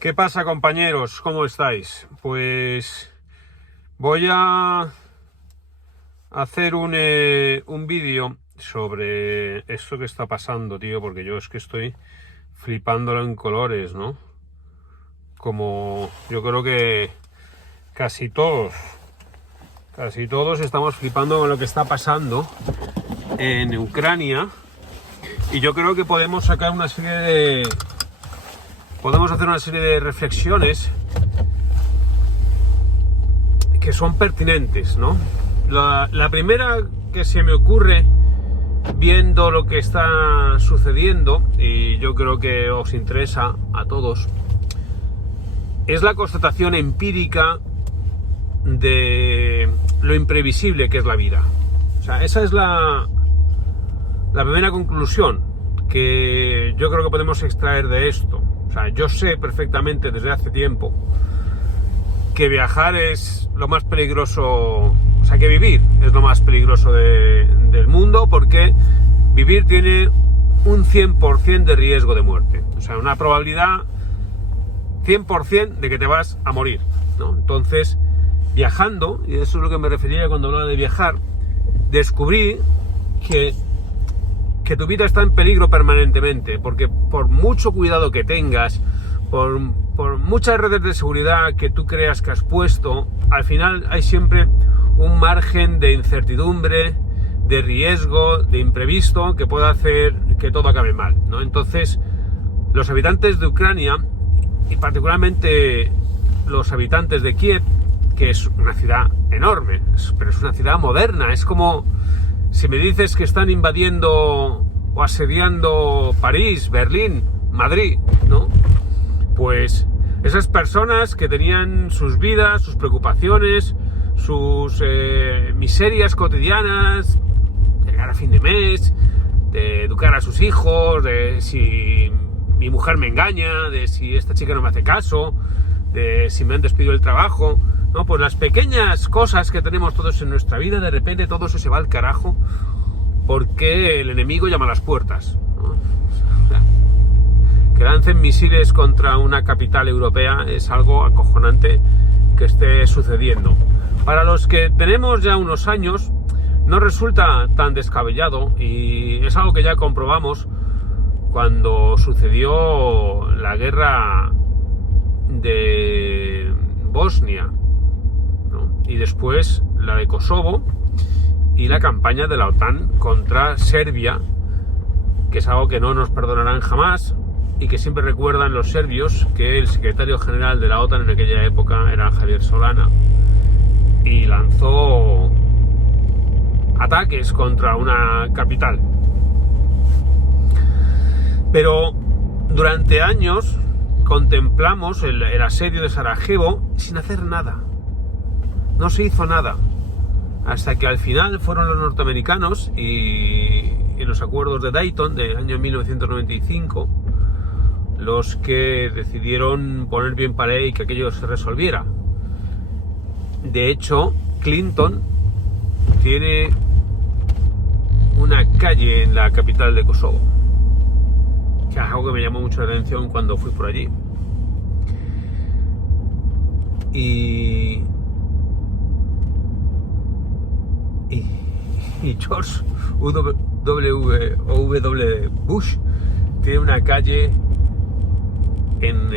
¿Qué pasa, compañeros? ¿Cómo estáis? Pues voy a hacer un vídeo sobre esto que está pasando, tío, porque yo es que estoy flipándolo en colores, ¿no? Como yo creo que casi todos estamos flipando con lo que está pasando en Ucrania, y yo creo que podemos sacar una serie de... Podemos hacer una serie de reflexiones que son pertinentes, ¿no? La primera que se me ocurre viendo lo que está sucediendo, y yo creo que os interesa a todos, es la constatación empírica de lo imprevisible que es la vida. O sea, esa es la primera conclusión que yo creo que podemos extraer de esto. O sea, yo sé perfectamente desde hace tiempo que viajar es lo más peligroso, o sea, que vivir es lo más peligroso del mundo, porque vivir tiene un 100% de riesgo de muerte. O sea, una probabilidad 100% de que te vas a morir, ¿no? Entonces, viajando, y eso es lo que me refería cuando hablaba de viajar, descubrí que tu vida está en peligro permanentemente, porque por mucho cuidado que tengas, por muchas redes de seguridad que tú creas que has puesto, al final hay siempre un margen de incertidumbre, de riesgo, de imprevisto, que puede hacer que todo acabe mal, ¿no? Entonces, los habitantes de Ucrania, y particularmente los habitantes de Kiev, que es una ciudad enorme, pero es una ciudad moderna, es como... Si me dices que están invadiendo o asediando París, Berlín, Madrid, ¿no? Pues esas personas que tenían sus vidas, sus preocupaciones, sus miserias cotidianas, de llegar a fin de mes, de educar a sus hijos, de si mi mujer me engaña, de si esta chica no me hace caso, de si me han despedido del trabajo... No, pues las pequeñas cosas que tenemos todos en nuestra vida, de repente todo eso se va al carajo porque el enemigo llama a las puertas, ¿no? O sea, que lancen misiles contra una capital europea es algo acojonante que esté sucediendo. Para los que tenemos ya unos años, no resulta tan descabellado, y es algo que ya comprobamos cuando sucedió la guerra de Bosnia, y después la de Kosovo y la campaña de la OTAN contra Serbia, que es algo que no nos perdonarán jamás, y que siempre recuerdan los serbios que el secretario general de la OTAN en aquella época era Javier Solana, y lanzó ataques contra una capital. Pero durante años contemplamos el asedio de Sarajevo sin hacer nada. No se hizo nada, hasta que al final fueron los norteamericanos, y en los acuerdos de Dayton del año 1995, los que decidieron poner bien para ley que aquello se resolviera. De hecho, Clinton tiene una calle en la capital de Kosovo, que es algo que me llamó mucho la atención cuando fui por allí. Y George W. Bush tiene una calle en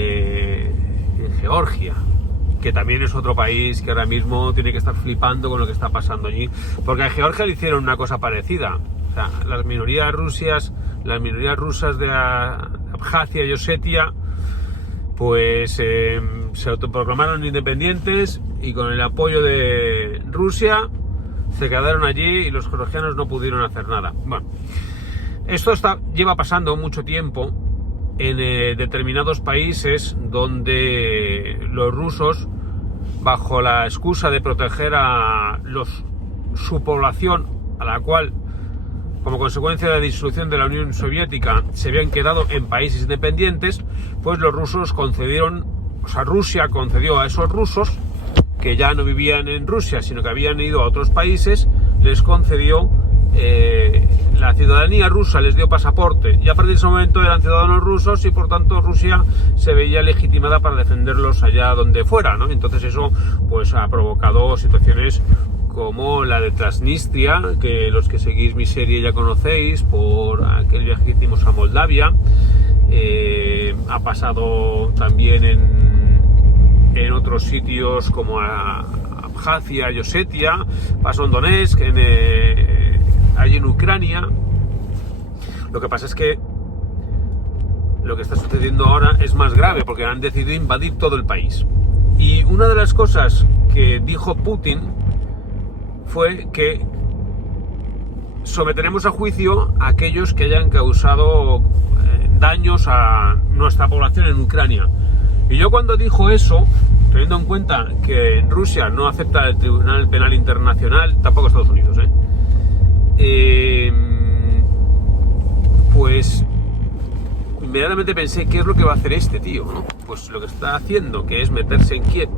Georgia, que también es otro país que ahora mismo tiene que estar flipando con lo que está pasando allí, porque a Georgia le hicieron una cosa parecida. O sea, las minorías rusas de Abjasia y Osetia, pues se autoproclamaron independientes, y con el apoyo de Rusia se quedaron allí, y los georgianos no pudieron hacer nada. Bueno, esto lleva pasando mucho tiempo en determinados países donde los rusos, bajo la excusa de proteger a su población, a la cual, como consecuencia de la disolución de la Unión Soviética, se habían quedado en países independientes, pues los rusos Rusia concedió a esos rusos, que ya no vivían en Rusia, sino que habían ido a otros países, les concedió la ciudadanía rusa les dio pasaporte y a partir de ese momento eran ciudadanos rusos y por tanto Rusia se veía legitimada para defenderlos allá donde fuera, ¿no? Entonces eso pues ha provocado situaciones como la de Transnistria, que los que seguís mi serie ya conocéis por aquel viaje que hicimos a Moldavia. Ha pasado también en otros sitios como Abjasia y Osetia, pasó en Donetsk, allí en Ucrania. Lo que pasa es que lo que está sucediendo ahora es más grave porque han decidido invadir todo el país. Y una de las cosas que dijo Putin fue que someteremos a juicio a aquellos que hayan causado daños a nuestra población en Ucrania. Y yo cuando dijo eso, teniendo en cuenta que Rusia no acepta el Tribunal Penal Internacional, tampoco Estados Unidos, pues inmediatamente pensé, ¿qué es lo que va a hacer este tío, ¿no? Pues lo que está haciendo, que es meterse en Kiev,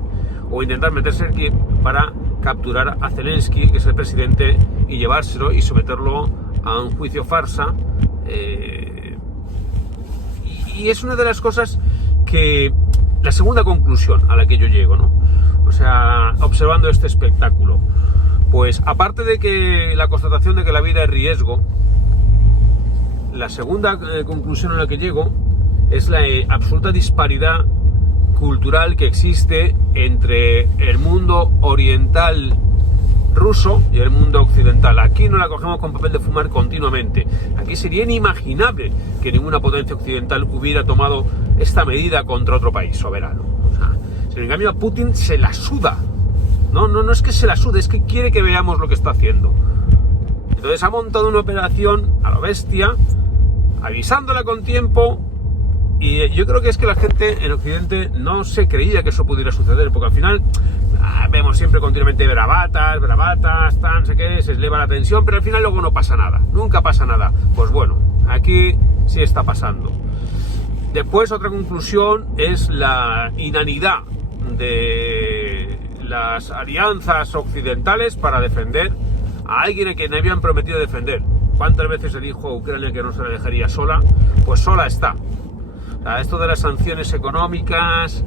o intentar meterse en Kiev para capturar a Zelensky, que es el presidente, y llevárselo y someterlo a un juicio farsa. Y es una de las cosas que... la segunda conclusión a la que yo llego, ¿no? O sea, observando este espectáculo. Pues aparte de que la constatación de que la vida es riesgo, la segunda conclusión a la que llego es la absoluta disparidad cultural que existe entre el mundo oriental ruso y el mundo occidental. Aquí no la cogemos con papel de fumar continuamente. Aquí sería inimaginable que ninguna potencia occidental hubiera tomado esta medida contra otro país soberano. O sea, en cambio a Putin se la suda. No es que se la sude, es que quiere que veamos lo que está haciendo. Entonces ha montado una operación a la bestia, avisándola con tiempo, y yo creo que es que la gente en Occidente no se creía que eso pudiera suceder, porque al final vemos siempre continuamente bravatas, no sé qué, se eleva la tensión, pero al final luego no pasa nada, nunca pasa nada. Pues bueno, aquí sí está pasando. Después, otra conclusión es la inanidad de las alianzas occidentales para defender a alguien a quien habían prometido defender. ¿Cuántas veces se dijo a Ucrania que no se la dejaría sola? Pues sola está. O sea, esto de las sanciones económicas,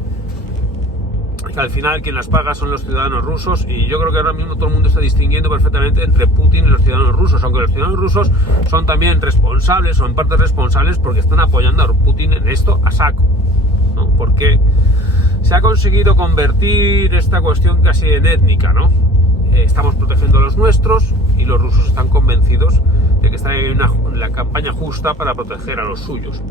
que al final quien las paga son los ciudadanos rusos, y yo creo que ahora mismo todo el mundo está distinguiendo perfectamente entre Putin y los ciudadanos rusos, aunque los ciudadanos rusos son también responsables, o en parte responsables, porque están apoyando a Putin en esto a saco, ¿no? Porque se ha conseguido convertir esta cuestión casi en étnica, ¿no? Estamos protegiendo a los nuestros y los rusos están convencidos de que está en la campaña justa para proteger a los suyos.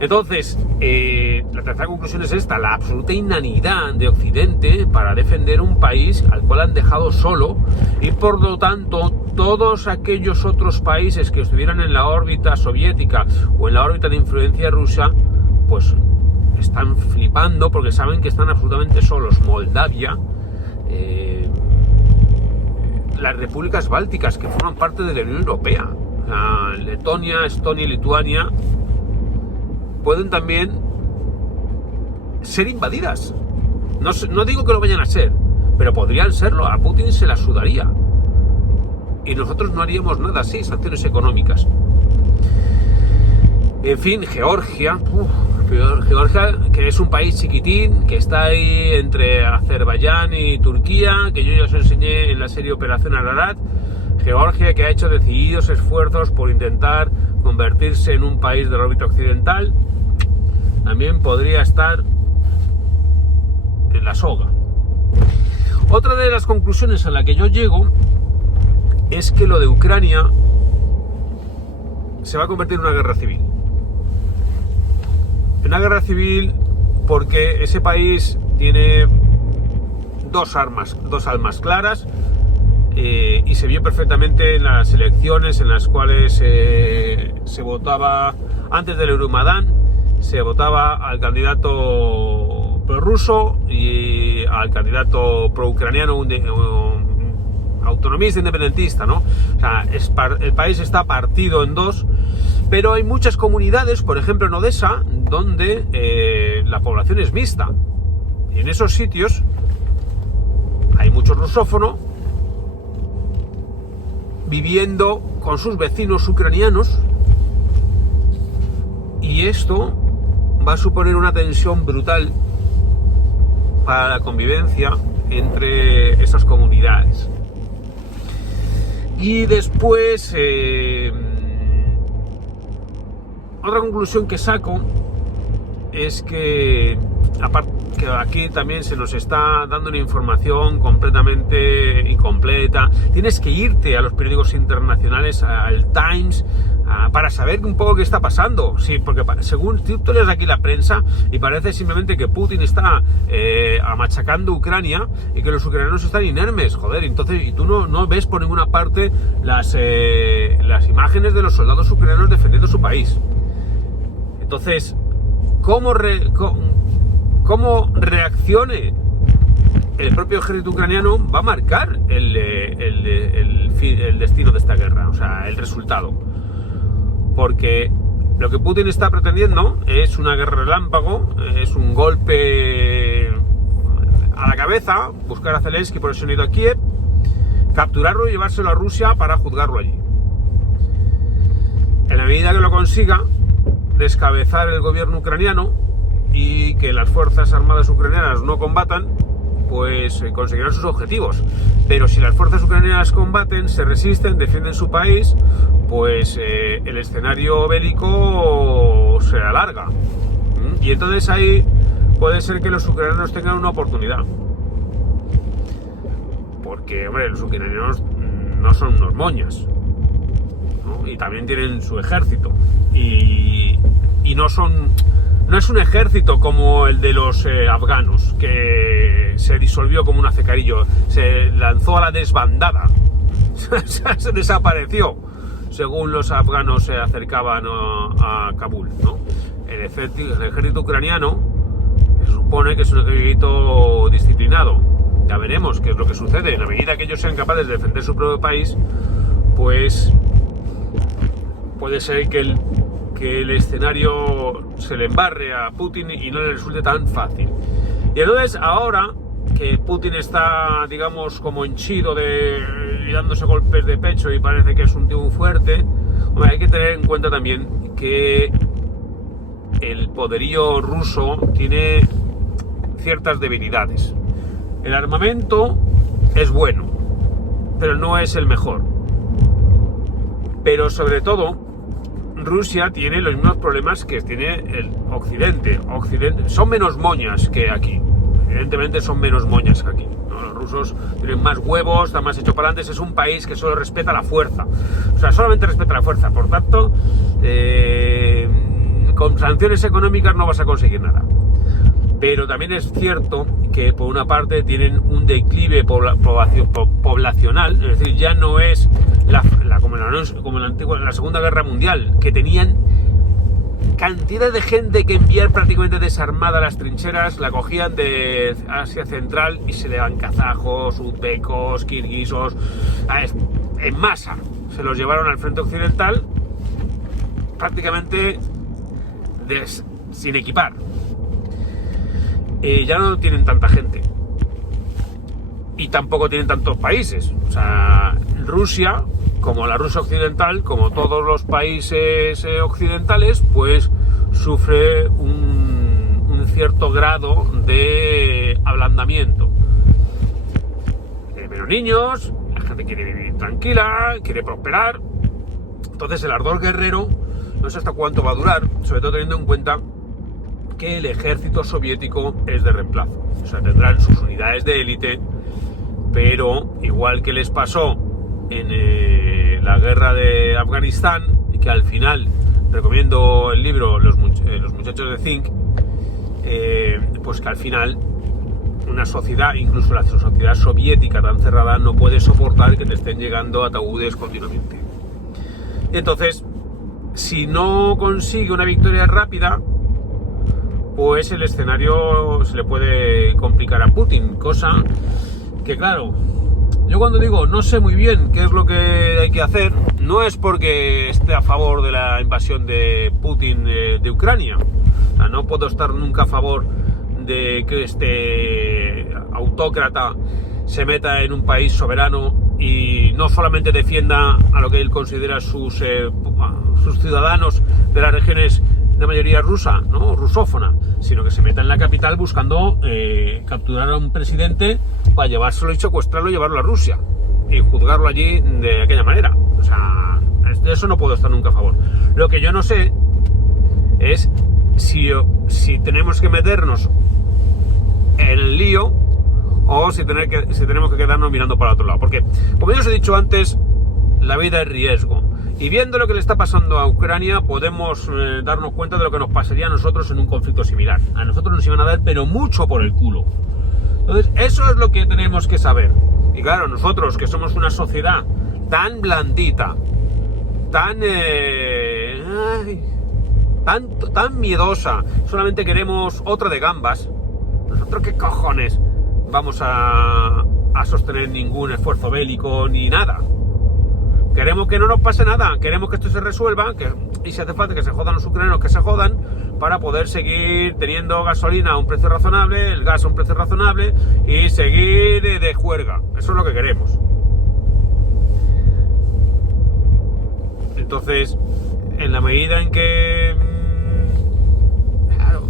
Entonces, la tercera conclusión es esta: la absoluta inanidad de Occidente para defender un país al cual han dejado solo, y por lo tanto todos aquellos otros países que estuvieran en la órbita soviética o en la órbita de influencia rusa, pues están flipando porque saben que están absolutamente solos. Moldavia, las repúblicas bálticas que forman parte de la Unión Europea, Letonia, Estonia y Lituania, pueden también ser invadidas. No digo que lo vayan a ser, pero podrían serlo. A Putin se la sudaría. Y nosotros no haríamos nada así, sanciones económicas. En fin, Georgia, que es un país chiquitín, que está ahí entre Azerbaiyán y Turquía, que yo ya os enseñé en la serie Operación Ararat. Georgia, que ha hecho decididos esfuerzos por intentar convertirse en un país de la órbita occidental, también podría estar en la soga. Otra de las conclusiones a la que yo llego es que lo de Ucrania se va a convertir en una guerra civil. Una guerra civil porque ese país tiene dos armas claras, y se vio perfectamente en las elecciones en las cuales se votaba antes del Euromaidán, se votaba al candidato prorruso y al candidato pro-ucraniano, autonomista independentista, ¿no? O sea, el país está partido en dos, pero hay muchas comunidades, por ejemplo en Odessa, donde la población es mixta. Y en esos sitios hay mucho rusófono viviendo con sus vecinos ucranianos, y esto va a suponer una tensión brutal para la convivencia entre esas comunidades. Y después, otra conclusión que saco es que, aparte que aquí también se nos está dando una información completamente incompleta, tienes que irte a los periódicos internacionales, al Times, para saber un poco qué está pasando. Sí, porque según tú lees aquí la prensa y parece simplemente que Putin está machacando Ucrania y que los ucranianos están inermes, joder, entonces, y tú no ves por ninguna parte las imágenes de los soldados ucranianos defendiendo su país. Entonces, ¿cómo reaccione el propio ejército ucraniano va a marcar el destino de esta guerra, o sea, el resultado? Porque lo que Putin está pretendiendo es una guerra relámpago, es un golpe a la cabeza, buscar a Zelensky, por eso han ido a Kiev, capturarlo y llevárselo a Rusia para juzgarlo allí. En la medida que lo consiga, descabezar el gobierno ucraniano y que las fuerzas armadas ucranianas no combatan, pues conseguirán sus objetivos. Pero si las fuerzas ucranianas combaten, se resisten, defienden su país, pues el escenario bélico se alarga. Y entonces ahí puede ser que los ucranianos tengan una oportunidad. Porque, hombre, los ucranianos no son unos moñas, ¿no? Y también tienen su ejército. Y no es un ejército como el de los afganos, que se disolvió como un azucarillo, se lanzó a la desbandada, se desapareció, según los afganos se acercaban a Kabul, ¿no? El ejército ucraniano se supone que es un ejército disciplinado. Ya veremos qué es lo que sucede. En la medida que ellos sean capaces de defender su propio país, pues puede ser que el escenario se le embarre a Putin y no le resulte tan fácil. Y entonces, ahora que Putin está, digamos, como henchido y dándose golpes de pecho y parece que es un tío muy fuerte, hombre, hay que tener en cuenta también que el poderío ruso tiene ciertas debilidades. El armamento es bueno, pero no es el mejor. Pero sobre todo, Rusia tiene los mismos problemas que tiene el Occidente. Son menos moñas que aquí. Evidentemente son menos moñas que aquí, ¿no? Los rusos tienen más huevos, están más hechos para adelante. Es un país que solo respeta la fuerza. O sea, solamente respeta la fuerza. Por tanto, con sanciones económicas no vas a conseguir nada. Pero también es cierto que por una parte tienen un declive poblacional, es decir, ya no es como en la Segunda Guerra Mundial, que tenían cantidad de gente que enviar prácticamente desarmada a las trincheras, la cogían de Asia Central y se le van kazajos, uzbecos, kirguisos, en masa. Se los llevaron al frente occidental prácticamente sin equipar. Ya no tienen tanta gente y tampoco tienen tantos países. O sea, Rusia, como la Rusia occidental, como todos los países occidentales, pues sufre un cierto grado de ablandamiento. Tiene menos niños, la gente quiere vivir tranquila, quiere prosperar. Entonces el ardor guerrero no sé hasta cuánto va a durar, sobre todo teniendo en cuenta que el ejército soviético es de reemplazo. O sea, tendrán sus unidades de élite, pero igual que les pasó en la guerra de Afganistán, y que al final, recomiendo el libro Los muchachos de Zinc, pues que al final una sociedad, incluso la sociedad soviética tan cerrada, no puede soportar que te estén llegando ataúdes continuamente. Y entonces, si no consigue una victoria rápida, pues el escenario se le puede complicar a Putin, cosa que, claro, yo cuando digo no sé muy bien qué es lo que hay que hacer, no es porque esté a favor de la invasión de Putin de Ucrania. O sea, no puedo estar nunca a favor de que este autócrata se meta en un país soberano y no solamente defienda a lo que él considera sus ciudadanos de las regiones de mayoría rusa, ¿no? Rusófona, sino que se meta en la capital buscando capturar a un presidente para llevárselo y secuestrarlo y llevarlo a Rusia y juzgarlo allí de aquella manera. O sea, de eso no puedo estar nunca a favor. Lo que yo no sé es si tenemos que meternos en el lío o si tenemos que quedarnos mirando para otro lado, porque como ya os he dicho antes, la vida es riesgo, y viendo lo que le está pasando a Ucrania podemos darnos cuenta de lo que nos pasaría a nosotros en un conflicto similar. A nosotros nos iban a dar pero mucho por el culo. Entonces eso es lo que tenemos que saber, y claro, nosotros que somos una sociedad tan blandita, tan miedosa, solamente queremos otra de gambas. ¿Nosotros qué cojones vamos a sostener ningún esfuerzo bélico ni nada? Queremos que no nos pase nada, queremos que esto se resuelva, y si hace falta que se jodan los ucranianos, que se jodan, para poder seguir teniendo gasolina a un precio razonable, el gas a un precio razonable, y seguir de juerga. Eso es lo que queremos. Entonces, en la medida en que... Claro,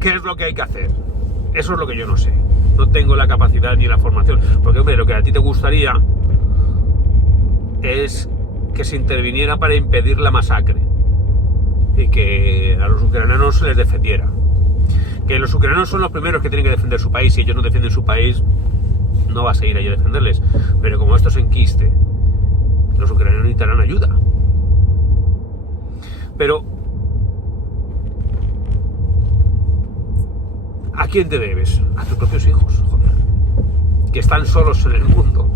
¿qué es lo que hay que hacer? Eso es lo que yo no sé. No tengo la capacidad ni la formación. Porque, hombre, lo que a ti te gustaría es que se interviniera para impedir la masacre y que a los ucranianos se les defendiera. Que los ucranianos son los primeros que tienen que defender su país. Si ellos no defienden su país, no vas a ir allí a defenderles. Pero como esto se enquiste, los ucranianos necesitarán ayuda. Pero ¿a quién te debes? A tus propios hijos, joder, que están solos en el mundo,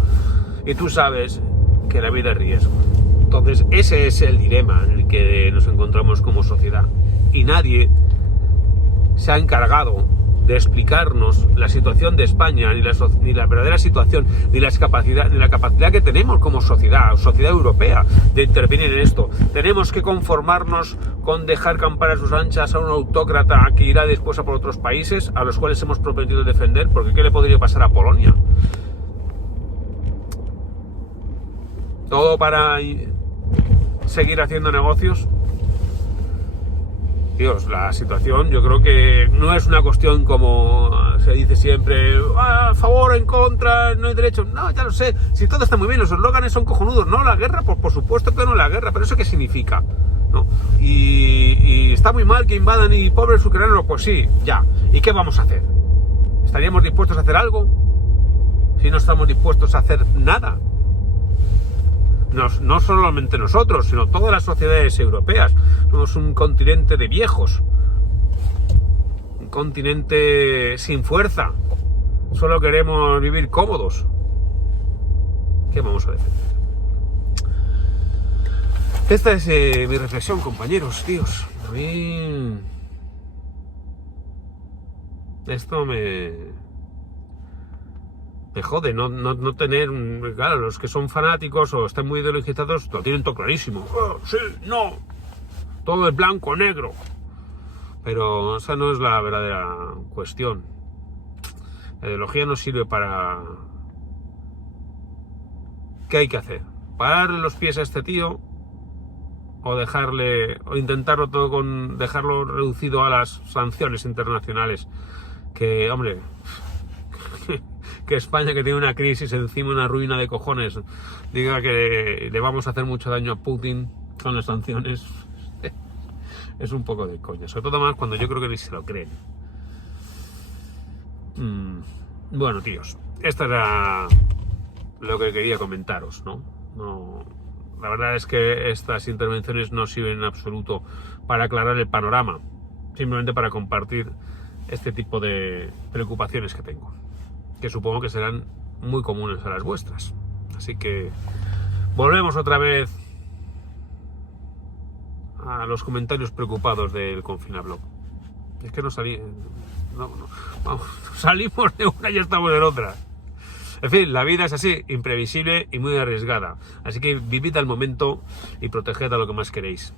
y tú sabes que la vida es riesgo. Entonces ese es el dilema en el que nos encontramos como sociedad, y nadie se ha encargado de explicarnos la situación de España, ni la verdadera situación, ni la capacidad que tenemos como sociedad europea de intervenir en esto. Tenemos que conformarnos con dejar campar a sus anchas a un autócrata que irá después a por otros países a los cuales hemos prometido defender, porque ¿qué le podría pasar a Polonia? Todo para seguir haciendo negocios. Dios, la situación yo creo que no es una cuestión como se dice siempre, a favor, en contra, no hay derecho. No, ya lo sé, si todo está muy bien, los eslóganes son cojonudos. No, la guerra, por supuesto que no la guerra, pero ¿eso qué significa? ¿No? Y está muy mal que invadan y pobres ucranianos, pues sí, ya. ¿Y qué vamos a hacer? ¿Estaríamos dispuestos a hacer algo? Si no estamos dispuestos a hacer nada. No solamente nosotros, sino todas las sociedades europeas. Somos un continente de viejos, un continente sin fuerza. Solo queremos vivir cómodos. ¿Qué vamos a defender? Esta es mi reflexión, compañeros, tíos. A mí esto me jode, no tener... Claro, los que son fanáticos o están muy ideologizados lo tienen todo clarísimo. Oh, sí, no, todo es blanco, negro. Pero esa no es la verdadera cuestión. La ideología no sirve para... ¿Qué hay que hacer? ¿Pararle los pies a este tío? O intentarlo todo con dejarlo reducido a las sanciones internacionales. Que, hombre... que España, que tiene una crisis encima, una ruina de cojones, diga que le vamos a hacer mucho daño a Putin con las sanciones, es un poco de coña, sobre todo más cuando yo creo que ni se lo creen. Bueno, tíos, esto era lo que quería comentaros, ¿no? La verdad es que estas intervenciones no sirven en absoluto para aclarar el panorama, simplemente para compartir este tipo de preocupaciones que tengo, que supongo que serán muy comunes a las vuestras. Así que volvemos otra vez a los comentarios preocupados del Confinablog. Es que vamos, salimos de una y ya estamos en otra. En fin, la vida es así, imprevisible y muy arriesgada. Así que vivid al momento y proteged a lo que más queréis.